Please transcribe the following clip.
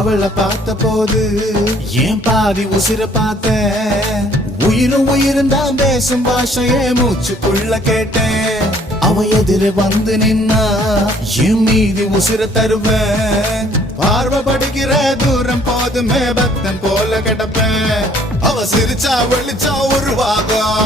அவளை பார்த்த போது ஏன் பாதி உசிர பார்த்த உயிரும் தான் பேசும் பாஷையே மூச்சுக்குள்ள கேட்டேன் அவ எதிர வந்து நின்னா என் மீதி உசிர தருவேன் பார்வை படிக்கிற தூரம் போதுமே பக்தன் போல கிடப்பேன் அவ சிரிச்சா வெளிச்சா உருவாகும்